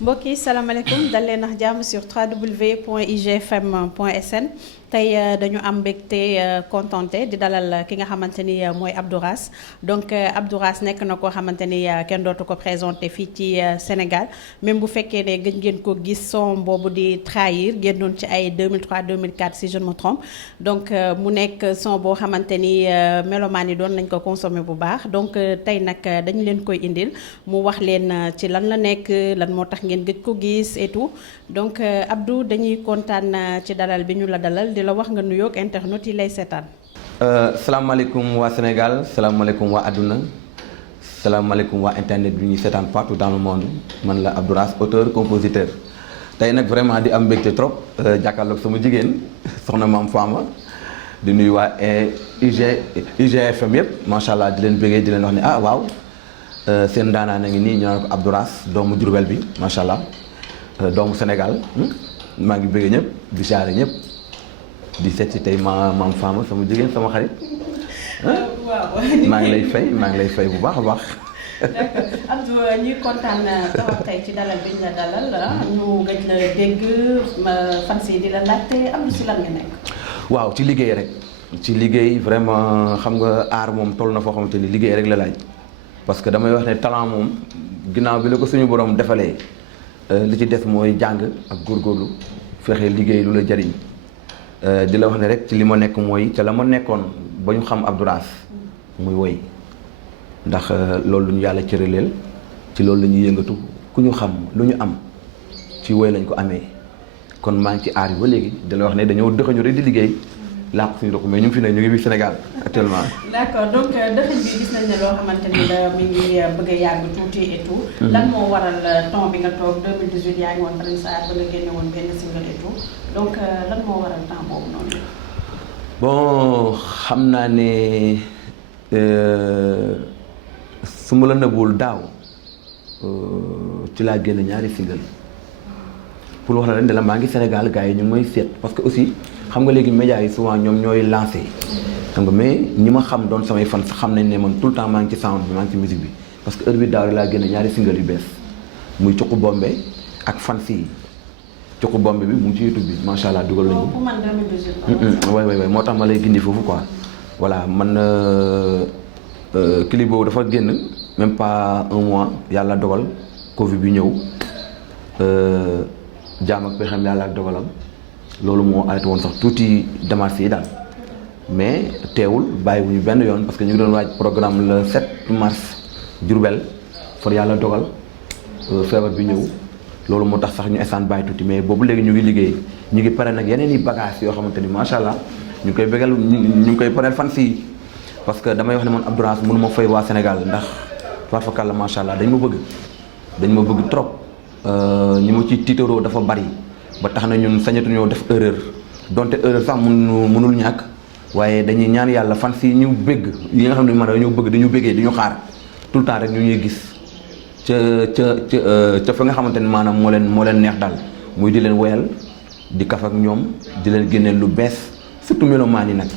mbokk yi salaamaaleykum dal leen ak jàmm sur www.igfm.sn tey dañu am mbégte contenté di dalal ki nga xamante ni mooy Abdou Rass donc Abdou Rass nekk na koo xamante ni kenn dootu ko présenté fii ci Sénégal même bu fekkee ne gëj ngeen ko gis son boobu di trahir génnoon ci ay 2003 2004 si je ne me trompe donc mu nekk son boo xamante ni melomaan yi doon nañ ko consommé bu baax donc tey nag dañu leen koy indil mu wax leen ci lan la nekk lan moo tax ngeen gëj ko gis et tout donc Abdou dañuy kontaan ci dalal bi ñu la dalal di la wax nga nuyoog internet yi lay seetaan. salaamaaleykum waa Sénégal salaamaaleykum waa àdduna salaamaaleykum waa internet bi ñuy seetaan partout dans le monde man la Abdou Rass auteur compositeur tey nag vraiment di am mbégte trop jàkkaarloog sama jigéen soxna Maam Fama di nuyu waa IGFM yëpp macha allah di leen bëggee di leen wax ne ah waaw. seen daanaan a ngi nii ñu naan ko Abdou Rass doomu Diourbel bi macha allah doomu Sénégal maa ngi bëggee ñëpp di siyaare ñëpp di seet si tey maam Fama sama jigéen sama xarit waaw maa ngi lay fay bu baax a baax. d'accord Abdou ñuy kontaan trop tey ci dalal bi ñu la dalal ñu gëj la dégg fan si di la laajte Abdou si lan nga nekk. waaw ci liggéey rek ci liggéey vraiment xam nga aar moom toll na foo xamante ni liggéey rek la laaj. parce que damay wax ne talent moom ginnaaw bi la ko suñu borom defalee li ci des mooy jàng ak góorgóorlu fexe liggéey lu la jariñ di la wax ne rek ci li ma nekk mooy ca la ma nekkoon ba ñu xam Abdou Rass muy woy ndax loolu lu ñu yàlla cëraleel ci loolu la ñuy yëngatu ku ñu xam lu ñu am ci woy lañ ko amee kon maa ngi ci aar yi ba léegi di la wax ne dañoo dëxañu rek di liggéey làqu suñu dox mais ñu ngi fi ne ñu ngi fi Sénégal actuellement. d'accord donc dëxëñ bi gis nañ ne loo xamante ni la mi ngi bëgg a yàgg tuuti et tout. lan moo waral temps bi nga toog 2018 yaa ngi woon Prince Art ba nga génne woon benn single et tout donc lan moo waral temps boobu noonu. bon xam naa ne su ma la nëbbuwul daaw ci laa génne ñaari single pour wax la ren de la maa ngi Sénégal gars yi ñu ngi may seet parce que aussi. xam nga léegi médias yi souvent ñoom ñooy lancé xam nga mais ñi ma xam doon samay fan xam nañ ne man tout le temps maa ngi ci sound bi maa ngi ci musique bi parce que heure bi daaw laa génne ñaari single yu bees muy Cuqu Bombe ak Fancy Cuqu Bombe bi mu ngi ci YouTube bi macha allah dugal nañu ko. waay moo tax ma lay gindi foofu quoi voilà man clip boobu dafa génn même pas un mois yàlla dogal Covid bi ñëw jaam ak pexem yàlla ak dogalam. loolu moo arrêté woon sax tuuti démarches yi daal mais teewul bàyyiwuñu benn yoon parce que ñu ngi doon waaj programme le 7 mars Diourbel for yàlla dogal feebar bi ñëw loolu moo tax sax ñu instant bàyyi tuuti mais boobu léegi ñu ngi liggéey ñu ngi pare nag yeneen i bagages yoo xamante ni macha allah ñu ngi koy bégal ñu ngi koy pareel fan si parce que damay wax ne man Abdou Rass mënu ma fay waa Sénégal ndax farfakàlla macha allah dañ ma bëgg trop ñi ma ci tiitaroo dafa bari. ba tax na ñun sañatuñoo def erreur donte erreur sax mënul ñàkk waaye dañuy ñaan yàlla fan si ñu bëgg yi nga xam ne man dañoo bëgg dañu bëggee di ñu xaar tout le temps rek ñu ñuy gis ca fa nga xamante ne maanaam moo leen neex daal muy di leen woyal di kaf ak ñoom di leen génneel lu bees surtout melomaan yi nag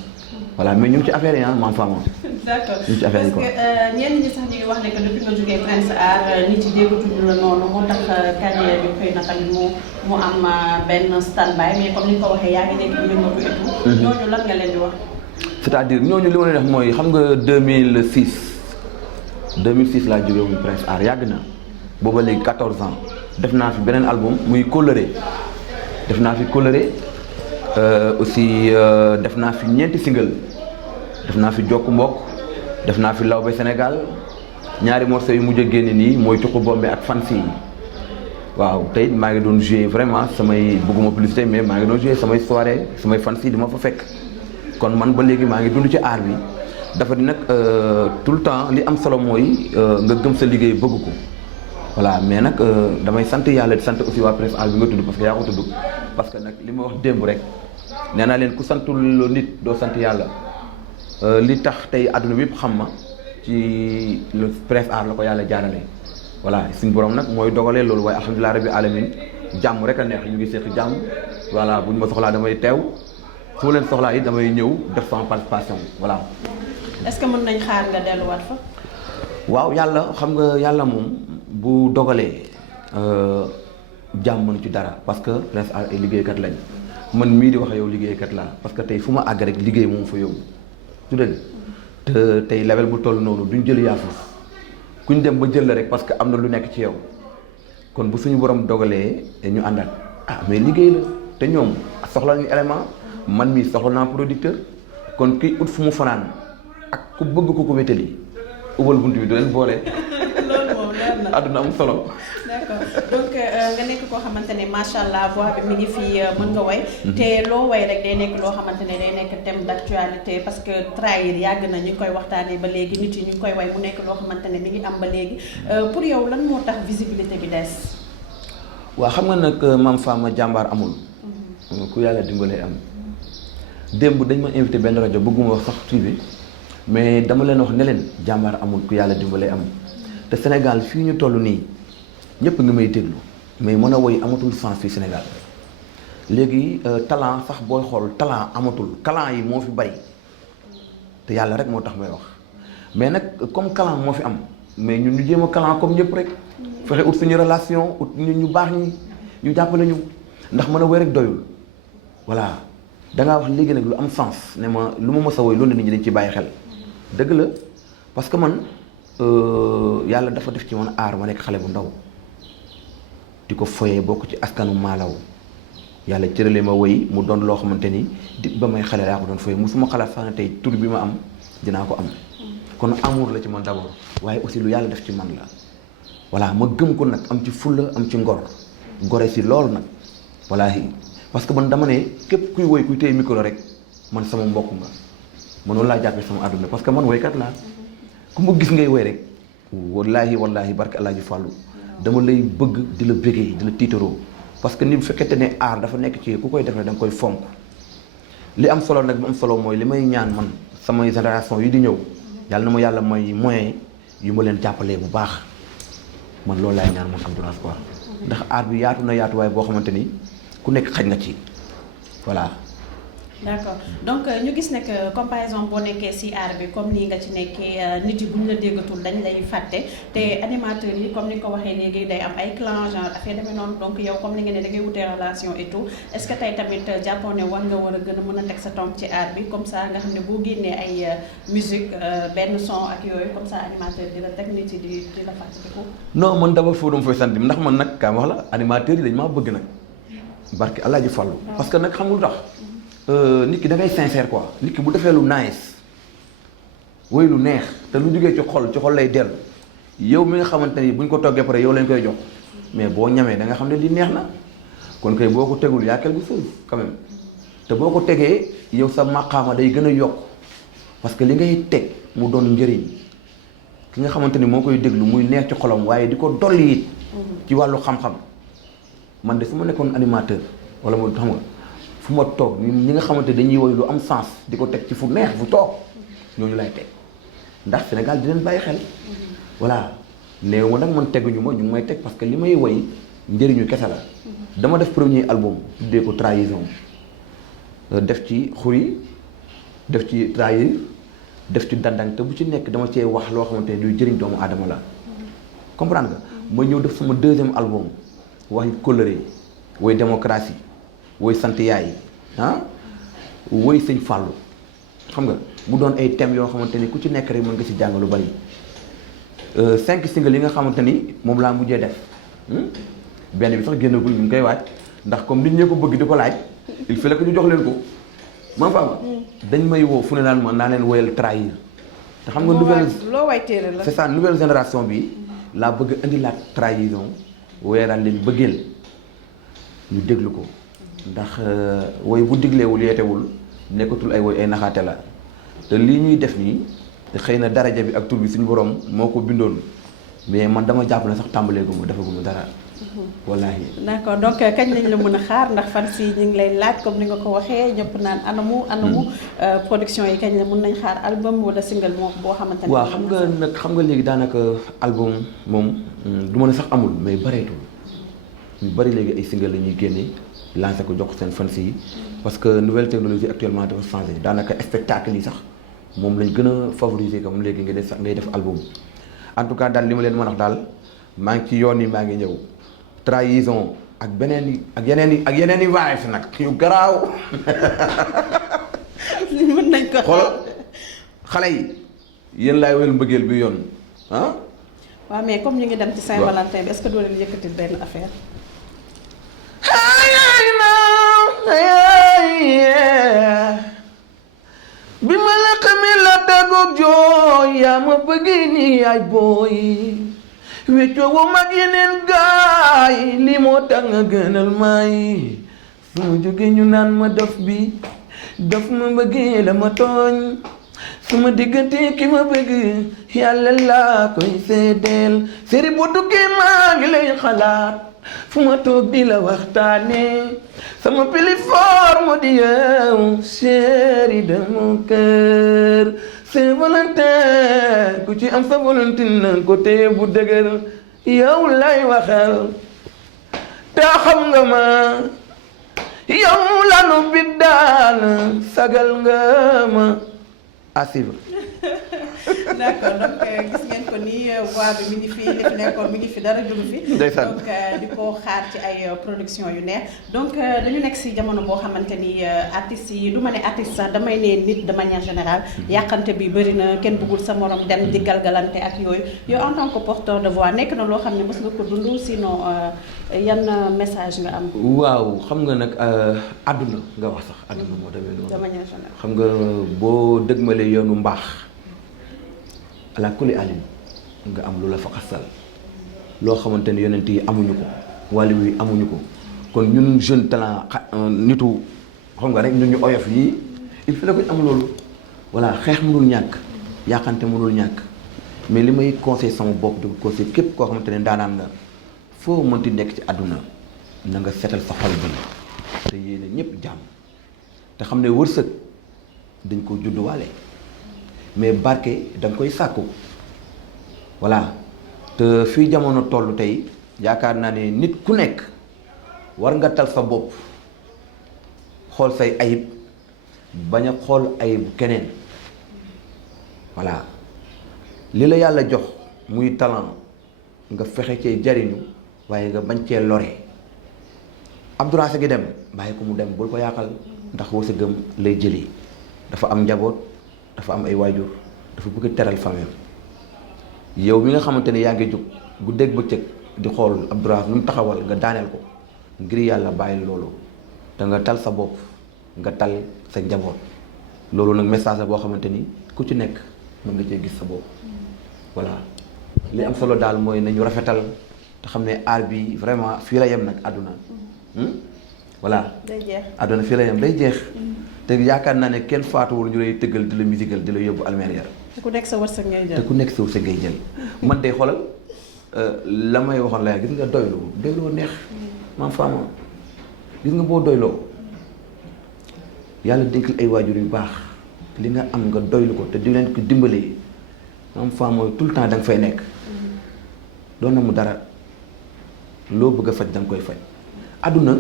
voilà mais ñu ngi ci affaire yi Maam Fama. d'accord ñu ngi ci affaire yi quoi parce que ñenn ñi sax ñu ngi wax ne que depuis nga jógee Prince Art nit yi déggatuñu la noonu moo tax carrière bi xëy na tamit mu am benn stand-by mais comme ni nga ko waxee yaa ngi nekk di yëngatu et tout. ñooñu lan nga leen di wax. c'est-à-dire ñooñu li ma leen wax mooy xam nga 2006 laa jógee woon Prince Art yàgg na booba léegi 14 ans def naa fi beneen album muy Coloré def naa fi Coloré aussi def naa fi ñeenti single def naa fi Jokku Mbokk def naa fi Lawbe Sénégal ñaari morceaux yu mujj a génne nii mooy Cuqu Bombe ak Fancy waaw tey maa ngi doon joué vraiment samay bëgguma publicité mais maa ngi doon joué samay soirée samay Fancy di ma fa fekk kon man ba léegi maa ngi dund ci aar bi dafa di nag tout le temps li am solo mooy nga gëm sa liggéey bëgg ko voilà mais nag damay sant yàlla di sant aussi waa Prince Art bi nga tudd parce que yaa ko tudd parce que nag li ma wax démb rek nee naa leen ku santul nit doo sant yàlla li tax tey àdduna bi yëpp xam ma ci le Prince Art la ko yàlla jaarale voilà suñu borom nag mooy dogalee loolu waaye alhamdulilah rabbi alamin jàmm rek a neex ñu ngi seq jàmm voilà bu ñu ma soxlaa damay teew su ma leen soxlaa it damay ñëw def sama participation voilà. est-ce que mën nañ xaar nga delluwaat fa. waaw yàlla xam nga yàlla moom bu dogalee jàmm mënu ci dara parce que Prince Art ay liggéeykat lañ man mii di wax yow liggéeykat laa parce que tey fu ma àgg rek liggéey moom fa yóbbu su dëgg te tey level bu toll noonu duñ jël yaafus kuñ dem ba jël la rek parce que am na lu nekk ci yow kon bu suñu borom dogalee ñu àndaat mais liggéey la te ñoom soxla nañu élément man mii soxla naa producteur kon kiy ut fu mu fanaan ak ku bëgg ko wétali ubal bunt bi du leen boole. loolu moom leer na àdduna am solo. d'accord donc nga nekk koo xamante ne macha allah voix bi mi ngi fi mën nga way. te loo way rek day nekk loo xamante ne day nekk thème d'actualité parce que trahir yàgg na ñu ngi koy waxtaanee ba léegi nit yi ñu ngi koy way mu nekk loo xamante ne mi ngi am ba léegi pour yow lan moo tax visibilité bi des. waaw xam nga nag Mame Fama jàmbaar amul. ku yàlla dimbalee am. démb dañ ma invité benn rajo bëgguma wax sax TV mais dama leen wax ne leen jàmbaar amul ku yàlla dimbalee am te Sénégal fii ñu toll nii ñëpp nga may déglu mais mën a woy amatul sens fii Sénégal léegi talent sax booy xool talent amatul talent yi moo fi bari te yàlla rek moo tax may wax mais nag comme talent moo fi am mais ñun ñu jéem a talent comme ñëpp rek fexe ut suñu relation ut ñu baax ñi ñu jàppale ñu ndax mën a woy rek doyul voilà dangaa wax léegi nag lu am sens ne ma lu ma mës a woy loolu nit ñi dañ ci bàyyi xel dëgg la parce que man yàlla dafa def ci man aar ma nekk xale bu ndaw di ko foyee bokk ci askanu maalaw yàlla cëralee ma woy mu doon loo xamante ni di ba may xale laa ko doon foyee musuma xalaat sax ne tey tur bi ma am dinaa ko am kon amour la ci man d'abord waaye aussi lu yàlla def ci man la voilà ma gëm ko nag am ci fulla am ci ngor gore si loolu nag wallaahi parce que man dama ne képp kuy woy kuy téye micro rek man sama mbokk nga man noonu laa jàppee sama àdduna parce que man woykat laa ku ma gis ngay woy rek wallaahi barke Alaaji Fàllu dama lay bëgg di la bëggee di la tiitaroo parce que ni bu fekkente ne aar dafa nekk ci ku koy def rek da nga koy fonk li am solo nag bu am solo mooy li may ñaan man samay génération yi di ñëw yàlla na ma yàlla may moyen yu ma leen jàppalee bu baax man loolu laay ñaan man Abdourass quoi ndax aar bi yaatu na yaatuwaay boo xamante ni ku nekk xaj na ci voilà. d'accord donc ñu gis ne que comme par exemple boo nekkee ci art bi comme nii nga ci nekkee nit yi buñ la déggatul dañ lay fàtte te animateurs yi comme ni nga ko waxee léegi day am ay clan genre affaire demee noonu donc yow comme ni nga ne da ngay wutee relation et tout est-ce que tey tamit jàppoon ne war nga war a gën a mën a teg sa tomb ci art bi comme ça nga xam ne boo génnee ay musique benn son ak yooyu comme ça animateur di la teg nit yi di la fàttaliku. non man d'abord foofu dama fay sant ndax man nag kaay wax la animateurs yi dañ maa bëgg nag barke Alaaji Fallu parce que nag xam nga lu tax. nit ki da ngay sincère quoi nit ki bu defee lu nice woy lu neex te lu jógee ci xol lay dellu yow mi nga xamante ni buñ ko toggee pare yow lañ koy jox mais boo ñamee da nga xam ne li neex na kon kay boo ko tegul yaa quelque chose quand même te boo ko tegee yow sa maqaama day gën a yokk parce que li ngay teg mu doon njëriñ ki nga xamante ni moo koy déglu muy neex ci xolam waaye di ko dolli it ci wàllu xam-xam man de su ma nekkoon animateur wala moo xam nga fu ma toog ñi nga xamante dañuy woy lu am sens di ko teg ci fu neex fu toog ñooñu lay teg ndax Sénégal di leen bàyyi xel voilà néew ma nag man teguñu ma ñu ngi may teg parce que li may woy njëriñu kese la dama def premier album tuddee ko trahison def ci xuri def ci trahir def ci dandang te bu ci nekk dama cee wax loo xamante ne luy jëriñ doomu aadama la comprendre nga ma ñëw def sama deuxième album wax coloré woy démocratie woy sant yaay woy sëñ Fàllu xam nga mu doon ay thèmes yoo xamante ni ku ci nekk rek mën nga ci jàng lu bari 5 single yi nga xamante ni moom laa mujjee def benn bi sax génnagul ñu ngi koy waaj ndax comme nit ñee ko bëgg di ko laaj il faut que ñu jox leen ko man fa dañ may woo fu ne naan ma naa leen woyal trahir te xam nga loo way téere la c'est ça nouvelle génération bi laa bëgg indi laat trahison woyalaat leen bëggeel ñu déglu ko ndax woy bu digleewul yeetewul nekkatul ay woy ay naxaate la te lii ñuy def nii xëy na daraja bi ak tur bi suñu borom moo ko bindoon mais man dama jàpp ne sax tàmbaleeguma defaguma dara wallaahi. d'accord donc kañ lañ la mën a xaar ndax fan si ñu ngi lay laaj comme ni nga ko waxee ñëpp naan anamu production yi kañ la mën nañ xaar album wala single moom boo xamante ne. waaw xam nga léegi daanaka album moom du ma ne sax amul mais bareetul ñu bari léegi ay single la ñuy génne. lancé ko jox seen fans yi parce que nouvelle technologie actuellement dafa changé daanaka spectacle yi sax moom lañ gën a favoriser comme léegi ngay def album en tout cas daal li ma leen mën a wax daal maa ngi ci yoon yi maa ngi ñëw trahison ak yeneen i vibes nag yu garaaw. mën nañ ko xoolal xale yi yéen laay wel mbëggeel bi yoon ah. waaw mais comme ñu ngi dem ci Saint-Valentin bi est-ce que doo leen yëkkati benn affaire. bi ma la xamee la tàggoog jooy yaa ma bëggee nii yaay booy weccoo wu mag yeneen gaay li moo tax nga gënal may su ma jógee ñu naan ma dof bi dof ma bëggee la ma tooñ su ma diggante ki ma bëgg yàlla laa koy seedeel séri bu duggee maa ngi lay xalaat fu ma toog di la waxtaane sama pilifoor moo di yow chéri de mon cœur Saint-Valentin ku ci am sa Valentine na ko téye bu dëgër yow lay waxal te xam nga ma yow lanu bit daal sagal nga ma à suivre. D'accord donc gis ngeen ko nii voix bi mi ngi fi li fi nekkoon mi ngi fi dara jógu fi. ndeysaan donc di ko xaar ci ay production yu neex donc dañu nekk si jamono boo xamante ni artistes yi du ma ne artiste sax damay ne nit de manière générale yàqante bi bëri na kenn bëggul sa morom dem di galgalante ak yooyu yow en tant que porteur de voix nekk na loo xam ne mës nga ko dund sinon yan message nga am. waaw xam nga nag àdduna nga wax sax àdduna moo demee noonu. de manière générale xam nga boo dëgmalee yoonu mbaax. ala kulli alim nga am lu la fa xasal loo xamante ne yonent yi amuñu ko wàllu wi amuñu ko kon ñun jeune talent nitu xam nga rek ñun ñu oyof yi il faut que am loolu voilà xeex mënul ñàkk yàqante mënul ñàkk mais li may conseil sama bopp di ko conseil képp koo xamante ne daanaan nga foo mënti nekk ci àdduna na nga setal sa xol bi te yéene ñëpp jàmm te xam ne wërsëg dañ ko judduwaale mais barke da nga koy sàkku voilà te fii jamono toll tey yaakaar naa ne nit ku nekk war nga tal sa bopp xool say ayib bañ a xool ayib keneen voilà li la yàlla jox muy talent nga fexe cee jariñu waaye nga bañ cee lore Abdourass gi dem bàyyi ko mu dem bul ko yàqal ndax wërsëgam lay jëlee dafa am njaboot dafa am ay waajur dafa bëgg teral famille yow mi nga xamante ne yaa ngi jóg guddeeg bëccëg di xool Abdourass lu mu taxawal nga daaneel ko ngir yàlla bàyyi loolu te nga tal sa bopp nga tal sa njaboot loolu nag message la boo xamante ni ku ci nekk mën nga cee gis sa bopp voilà li am solo daal mooy nañu rafetal te xam ne aar bi vraiment fii la yem nag àdduna voilà day jeex àdduna fii la yem day jeex te yaakaar naa ne kenn faatuwul ñu lay tëggal di la musical di la yóbbu almeria te ku nekk sa wërsëg ngay jël te ku nekk sa wërsëg ngay jël man de xoolal la may waxoon la gis nga doyloo neex maam faama gis nga boo doyloo yàlla dénkal ay waajur yu baax li nga am nga doylu ko te di leen ko dimbalee maam faama tout le temps da nga fay nekk doon na mu dara loo bëgg a faj da nga koy faj àdduna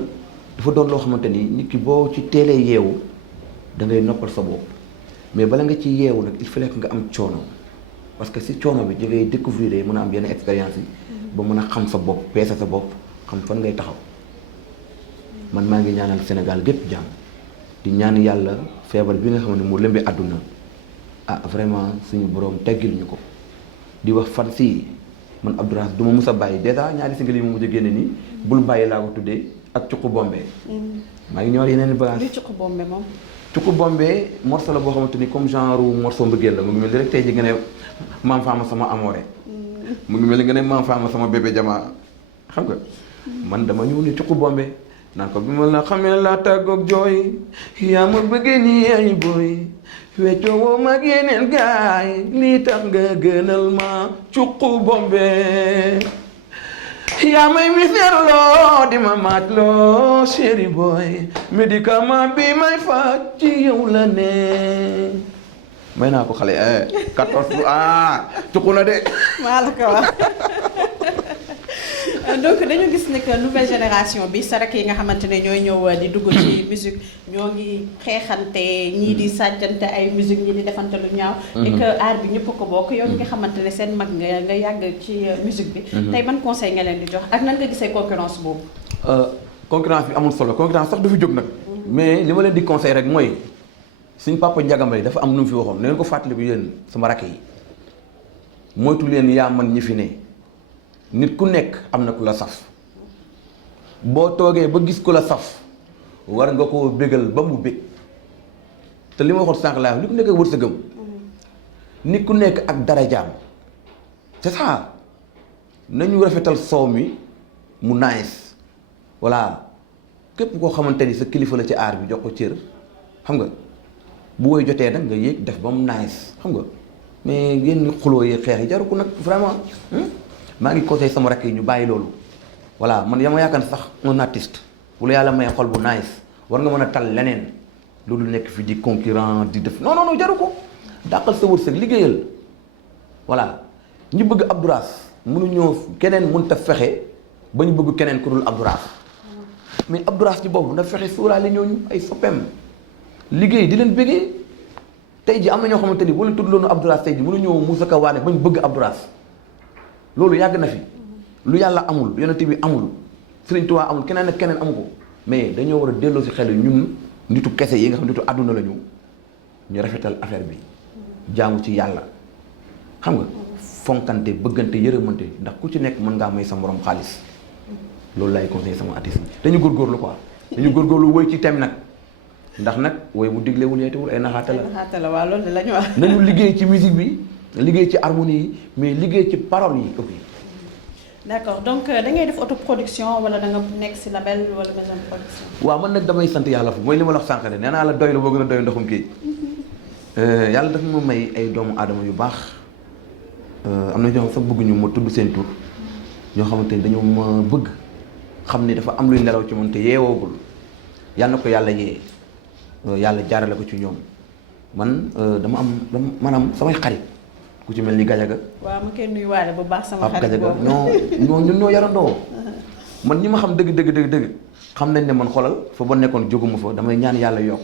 dafa doon loo xamante ni nit ki boo ci teelee yeewu da ngay noppal sa bopp mais bala nga ci yeewu nag il fallait que nga am coono parce que si coono bi da ngay découvrir yi mën a am yenn expérience yi ba mën a xam sa bopp peese sa bopp xam fan ngay taxaw man maa ngi ñaanal Sénégal gépp jàmm di ñaan yàlla feebar bi nga xam ne mu lëmbee àdduna ah vraiment suñu borom teggil ñu ko di wax fan si man Abdourass du ma mus a bàyyi dèjà ñaari single yi mu mujj a génne nii bul bàyyi laa ko tuddee ak Cuqu Bombe maa ngi ñëwaat yeneen i bagages li Cuqu Bombe moom Cuqu Bombe morceau la boo xamante ni comme genre morceau mbëggeel la mu ngi mel ni rek tey ji nga ne maam faama sama amoore mu ngi mel ni nga ne maam faama sama bébé jamaa xam nga man dama ñëw ni Cuqu Bombe naan ko bi ma la xamee laa tàggoog jooy yaa ma bëggee ni ay booy weccoo woo mag yeneen gaay lii tax nga gënal ma Cuqu Bombe yaa may misère loo di ma maaj loo chéri boy médicament bi may faj ci yow la ne may naa ko xale 14 Cuqu la de maa la ko wax donc dañu gis ne que nouvelle génération bi sarak yi nga xamante ne ñooy ñëw di dugg ci musique ñoo ngi xeexante ñii di sàccante ay musique ñii di defante lu ñaaw et que art bi ñëpp ko bokk yow nga xamante ne seen mag nga yàgg ci musique bi tey ban conseil nga leen di jox ak nan nga gisee concurrence boobu concurrence bi amul solo concurrence sax du fi jóg nag. mais li ma leen di conseil rek mooy suñ papa Ndiaga Mbaye dafa am lu mu fi waxoon ne leen ko fàttaliku yéen sama rakk yi moytu leen yaa man ñi fi ne nit ku nekk am na ku la saf boo toogee ba gis ku la saf war nga koo bégal ba mu bég te li ma waxoon sànq laa nit ku nekk ak wërsëgam nit ku nekk ak darajaam c'est ça nañu rafetal soow mi mu nice voilà képp koo xamante ni sa kilifa la ci aar bi jox ko cër xam nga bu woy jotee nag nga yéeg def ba mu nice xam nga mais yenn xuloo yi xeex yi jaru ko nag vraiment maa ngi conseillé sama rakk yi ñu bàyyi loolu voilà man yama yaakaar sax un artiste bu la yàlla may xol bu nice war nga mën a tal leneen loolu nekk fi di concurrent di def non non non jaru ko dàqal sa wërsëg liggéeyal voilà ñi bëgg Abdourass mënuñoo keneen mënut a fexe ba ñu bëgg keneen ku dul Abdourass mais Abdourass ci boobu na fexe sóoraale ñooñu ay soppeem liggéey di leen bëggee tey ji am na ñoo xamante ni boo leen tuddloonu Abdourass tey ji mënuñoo musaka waane bañ bëgg Abdourass loolu yàgg na fi lu yàlla amul yonent bi amul Sëriñ Tuubaa amul keneen ak keneen amu ko mais dañoo war a delloo si xel ñun nitu kese yi nga xam nitu àdduna la ñu rafetal affaire bi jaamu ci yàlla xam nga fonkante bëggante yërëmante ndax ku ci nekk mën ngaa may sa morom xaalis loolu laay conseillé sama artiste dañu góorgóorlu quoi dañu góorgóorlu woy ci tem nag ndax nag woy bu diglewul yeetewul ay naxaate la waaw loolu la ñu wax. nañu liggéey ci musique bi liggéey ci harmonie yi mais liggéey ci paroles yi aussi. d'accord donc da ngay def autoproduction wala da nga nekk si label wala maison de production. waaw man nag damay sant yàlla fu mooy li ma la wax sànq nee naa la doy la boo gën a doy ndoxum kii yàlla dafa ma may ay doomu aadama yu baax am na ñoo xam sax bëgguñu ma tudd seen tur ñoo xamante ni dañoo ma bëgg xam ni dafa am luy nelaw ci man te yeewoogul yàlla na ko yàlla yee yàlla jaarale ko ci ñoom man dama am maanaam samay xarit ku ci mel ni Gajaga. waaw ma koy nuyuwaale bu baax sama xarit Gajaga ñun ñoo yarandoo man ñi ma xam dëgg xam nañ ne man xolal fa ba nekkoon jóguma fa damay ñaan yàlla yokk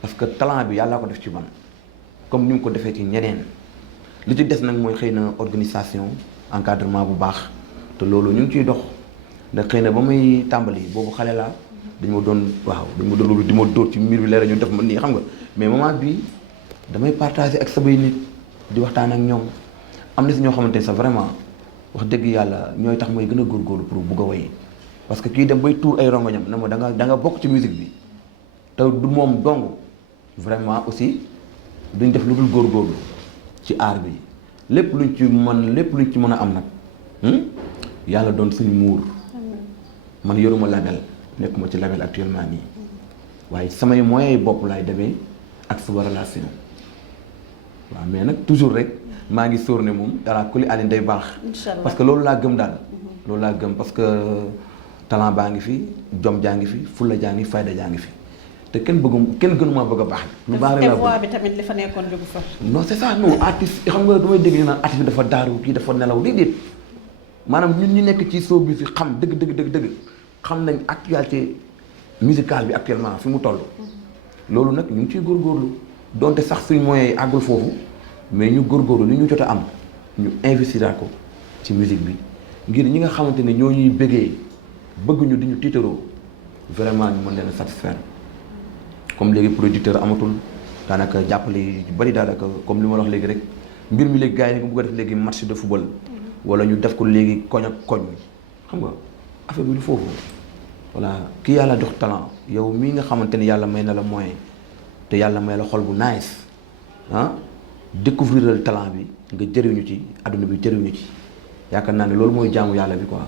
parce que talent bi yàllaa ko def ci man comme ni mu ko defee ci ñeneen li ci des nag mooy xëy na organisation encadrement bu baax te loolu ñu ngi ciy dox ndax xëy na ba muy tàmbali boobu xale laa dañu ma doon loolu di ma dóor ci mbir bi leer ñu def ma nii xam nga mais moment bi damay partager ak samay nit di waxtaan ak ñoom am na si ñoo xamante ne sax vraiment wax dëgg yàlla ñooy tax may gën a góorgóorlu pour bugg a woy parce que kii dem bay tuur ay rongoñam na ma da nga bokk ci musique bi te du moom dong vraiment aussi duñ def lu dul góorgóorlu ci art bi lépp luñ ci mën a am nag yàlla doon suñu muur man yoruma label nekkuma ci label actuellement nii waaye samay moyens bopp laay demee ak sama relation waaw mais nag toujours rek maa ngi sóor ne moom dara kuli alin day baax parce que loolu laa gëm daal loolu laa gëm parce que talent baa ngi fi jom jaa ngi fi fulla jaa ngi fayda jaa ngi fi te kenn gënumaa bëgg a baax lu baax rek la voix bi tamit li fa nekkoon jógu fa non c'est ça non artiste xam nga damay dégg ñu naan artiste bi dafa daaru kii dafa nelaw déedéet maanaam ñun ñi nekk ci showbiz bi xam dëgg xam nañ actualité musicale bi actuellement fi mu toll loolu nag ñu ngi ciy góorgóorlu donte sax suñ moyens yi àggul foofu mais ñu góorgóorlu li ñu jot a am ñu investiraat ko ci musique bi ngir ñi nga xamante ne ñoo ñuy bëggee bëgguñu di ñu tiitaroo vraiment ñu mën leen a satisfaire comme léegi producteur amatul daanaka jàppale yu bari daanaka comme li ma wax léegi rek mbir mi léegi gars yi ni ko bëgg a def léegi match de football wala ñu def ko léegi koñ ak koñ xam nga affaire bi du foofu voilà ki yàlla jox talent yow mii nga xamante ni yàlla may na la moyen te yàlla may la xol bu nice découvrir le talent bi nga jëriñu ci adduna bi jëriñu ci yaakaar naa ne loolu mooy jaamu yàlla bi quoi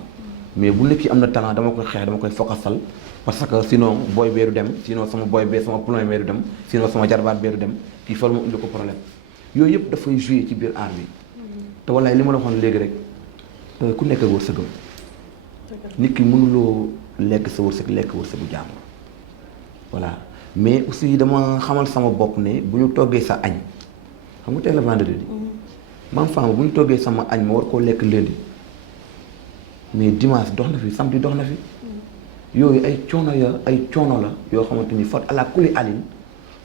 mais bu nekk am na talent dama koy xeex dama koy fokkasal parce que sinon booy beeru dem sinon sama booy bee sama plomb beeru dem sinon sama jarbaat beeru dem kii fal ma indi ko problème yooyu yëpp dafay jouer ci biir art bi te wallaay li ma la waxoon léegi rek ku nekk ak wërsëgam nit ki mënuloo lekk sa wërsëg lekk wërsëgu jàmbur voilà mais aussi dama xamal sama bopp ne bu ñu toggee sa añ xam nga tey la vendredi man femme bu ñu toggee sama añ ma war koo lekk lundi mais dimanche dox na fi samedi dox na fi yooyu ay coono la yoo xamante ni fot ala kuli alin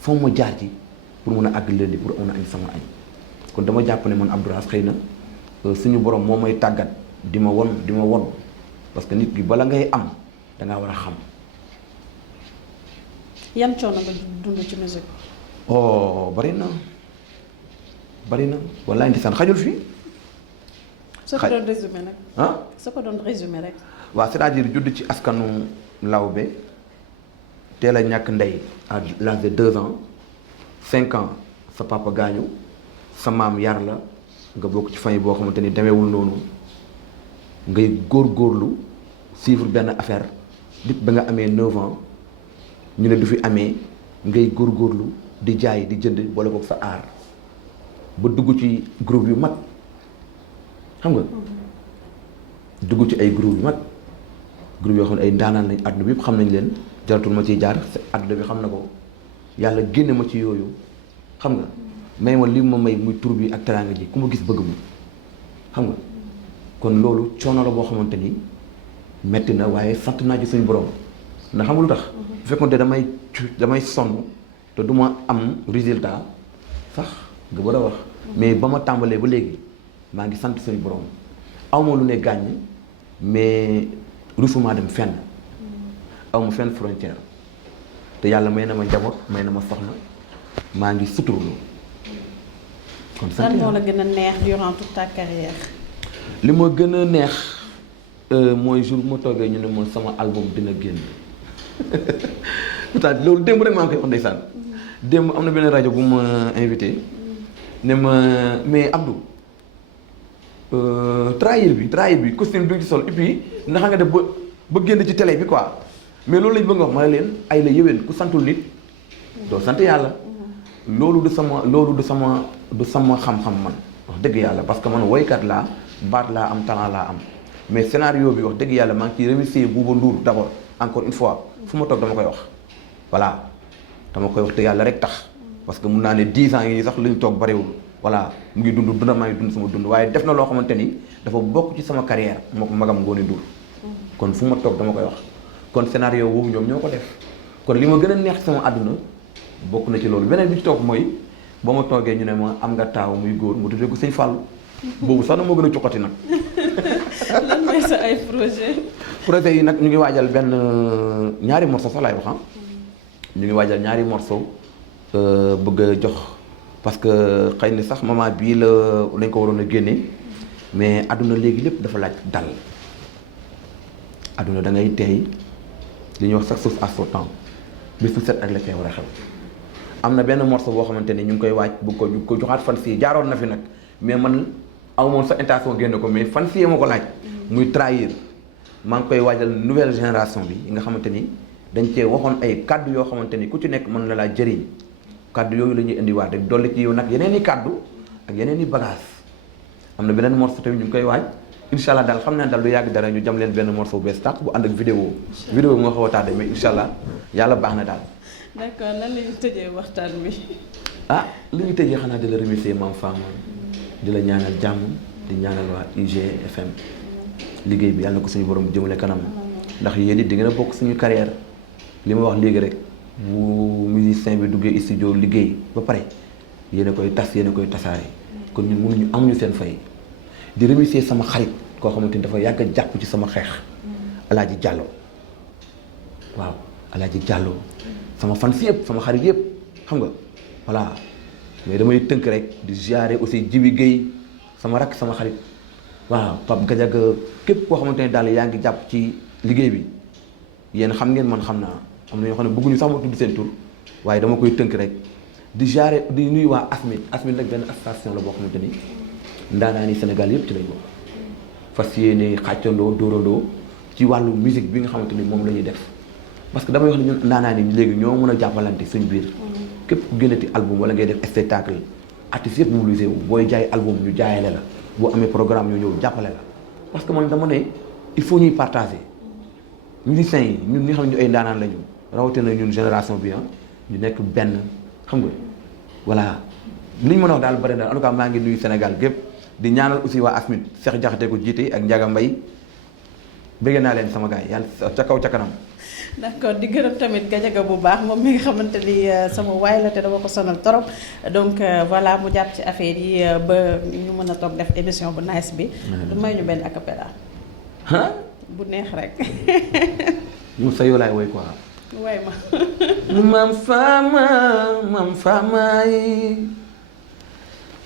foo ma jaar ci pour mun a àgg lundi pour mun a añ sama añ kon dama jàpp ne man Abdourass xëy na suñu borom moo may tàggat di ma won parce que nit ki bala ngay am da ngaa war a xam. yan coono nga dund ci musique. oh bari na wallaahi ndeysaan xajul fii. soo ko doon résumé nag. ah soo ko doon résumé rek. waaw c'est-à-dire judd ci askanu lawbe teel a ñàkk ndey à l'âge de 2 ans 5 ans sa papa gaañu sa maam yar la nga bokk ci famille boo xamante ni demeewul noonu ngay góorgóorlu suivre benn affaire dip ba nga amee 9 ans ñu ne du fi amee ngay góorgóorlu di jaay di jënd boole boog sa aar ba dugg ci groupe yu mag xam nga dugg ci ay groupe yu mag groupe yoo xam ne ay ndaanaan lañ àdduna bi yëpp xam nañ leen jaratul ma ciy jaar àdduna bi xam na ko yàlla génne ma ci yooyu xam nga may ma li ma may muy tur bi ak teraanga ji ku ma gis bëgg ma xam nga kon loolu coono la boo xamante ni metti na waaye sant naa ci suñu borom ndax xam nga lu tax bu fekkoon te damay sonn te du ma am résultat sax nga war a wax mais ba ma tàmbalee ba léegi maa ngi sant suñu borom aw ma lu ne gàññ mais rusuma dem fenn aw ma fenn frontière te yàlla may na ma njaboot may na ma soxna maa ngi suturlu kon sant lan moo la gën a neex durant toute ta carrière. li ma gën a neex mooy jour bu ma toogee ñu ne ma sama album dina génn pourtant loolu démb rek maa ngi koy wax ndeysaan démb am na benn rajo bu ma invité ne ma mais Abdou trahir bi costume bi ci sol et puis naka nga def ba génn ci télé bi quoi mais loolu lañ bëgg nga wax ma ne leen ay la yëwén ku santul nit doo sant yàlla loolu du sama xam-xam man wax dëgg yàlla parce que man woykat laa baat laa am talent laa am mais scénario bi wax dëgg yàlla maa ngi ciy remercier Bouba Ndour d'abord encore une fois fu ma toog dama koy wax voilà dama koy wax te yàlla rek tax parce que mun naa ne 10 ans yi sax li ñu toog bariwul voilà mu ngi dund maa ngi dund sama dund waaye def na loo xamante ni dafa bokk ci sama carrière moo ko magam Ngoné Ndour kon fu ma toog dama koy wax kon scénario boobu ñoom ñoo ko def kon li ma gën a neex ci sama àdduna bokk na ci loolu beneen bi ci toog mooy ba ma toogee ñu ne ma am nga taaw muy góor mu tuddee ko sëñ Fallou boobu sax na moo gën a cuqati nag. lan mooy sa ay projet yi nag ñu ngi waajal benn ñaari morceau sax laay wax ñu ngi waajal ñaari morceau bëgg a jox parce que xëy na sax moment bii lañ ko waroon a génne mais àdduna léegi lépp dafa laaj dal àdduna da ngay teey li ñuy wax chaque chose à son temps bis su set ak la cay war a xew am na benn morceau boo xamante ni ñu ngi koy waaj bu ko joxaat fan si jaaroon na fi nag mais man amoon sa intention génne ko mais fan si ma ko laaj muy trahir maa ngi koy waajal nouvelle génération bi yi nga xamante ni dañ cee waxoon ay kaddu yoo xamante ni ku ci nekk mën na laa jëriñ kaddu yooyu la ñuy indiwaat rek dolli ci yow nag yeneen i kaddu ak yeneen i bagage am na beneen morceau tamit ñu ngi koy waaj incha allah daal xam naa daal lu yàgg dara ñu jam leen benn morceau bu bees tàq bu ànd ak vidéo bi moo xaw a tardé mais incha allah yàlla baax na daal. d'accord lan la ñu tëjee waxtaan bi. ah li ñu tëjee xanaa di la remercier Mame Fama di la ñaanal jàmm di ñaanal waa IGFM liggéey bi yàlla na ko suñu borom jëmale kanam ndax yéen it di ngeen a bokk suñu carrière li ma wax léegi rek bu musicien bi duggee studio liggéey ba pare yéen a koy tas yéen a koy tasaare kon ñun mënuñu amuñu seen fay di remercier sama xarit koo xamante ni dafa yàgg a jàpp ci sama xeex Alaaji Diallo waaw Alaaji Diallo sama fan si yëpp sama xarit yëpp xam nga voilà mais damay tënk rek di ziare aussi Jibi Guèye sama rakk sama xarit waaw Pape Gadiaga képp koo xamante ne daal yaa ngi jàpp ci liggéey bi yéen xam ngeen man xam naa am na ñoo xam ne bëgguñu sax ma tudd seen tur waaye dama koy tënk rek di ziare di nuyu waa ASMIT nag benn association la boo xamante ni ndaanaa ni Sénégal yëpp ci lañ bokk fas yéene xàccandoo dóorandoo ci wàllu musique bi nga xamante ni moom la ñuy def parce que damay wax ne ñun ndaanaa ni léegi ñoo mën a jàppalante suñ biir képp ku génnati album wala ngay def spectacle artistes yëpp mobilisé wu booy jaay album ñu jaayale la boo amee programme ñu ñëw jàppale la parce que man dama ne il faut ñuy partager musiciens yi ñun ñi xam ne ñu ay ndaanaan lañu rawatina ñun génération bi ñu nekk benn xam nga voilà li ñu mën a wax daal bari na en tout cas maa ngi nuyu Sénégal gépp di ñaanal aussi waa ASMIT Cheikh Diakhaté ko jiite ak Ndiaga Mbaye bëgg naa leen sama gars yi yàlla ca kaw ca kanam. d'accord di gërëm tamit Gadiaga bu baax moom mi nga xamante ni sama waay la te dama ko sonal trop donc voilà mu jàpp ci affaire yi ba ñu mën a toog def émission bu nice bi. du may ñu benn acapella. bu neex rek. mu sa yoo laay woy quoi. woy ma. mam faama yi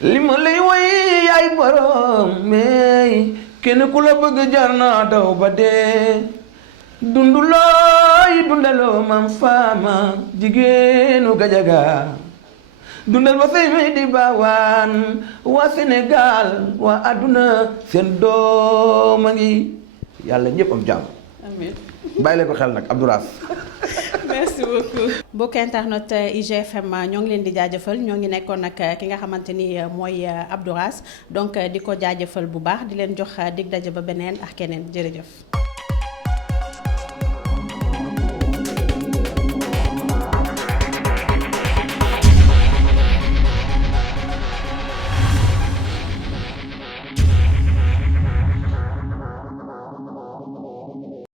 li ma lay woy yaay borom mais kenn ku la bëgg jar na daw ba dee dundulooy dundaloo mam faama jigéenu Gajaga dundal ba say may di baawaan waa Sénégal waa àdduna seen doom a ngi yàlla ñëpp am jàmm. amiin. bàyyi leen ko xel nag Abdouras. merci beaucoup. mbokk internet IGFM ñoo ngi leen di jaajëfal ñoo ngi nekkoon nag ki nga xamante ni mooy Abdouras donc di ko jaajëfal bu baax di leen jox dig daje ba beneen ak keneen jërëjëf.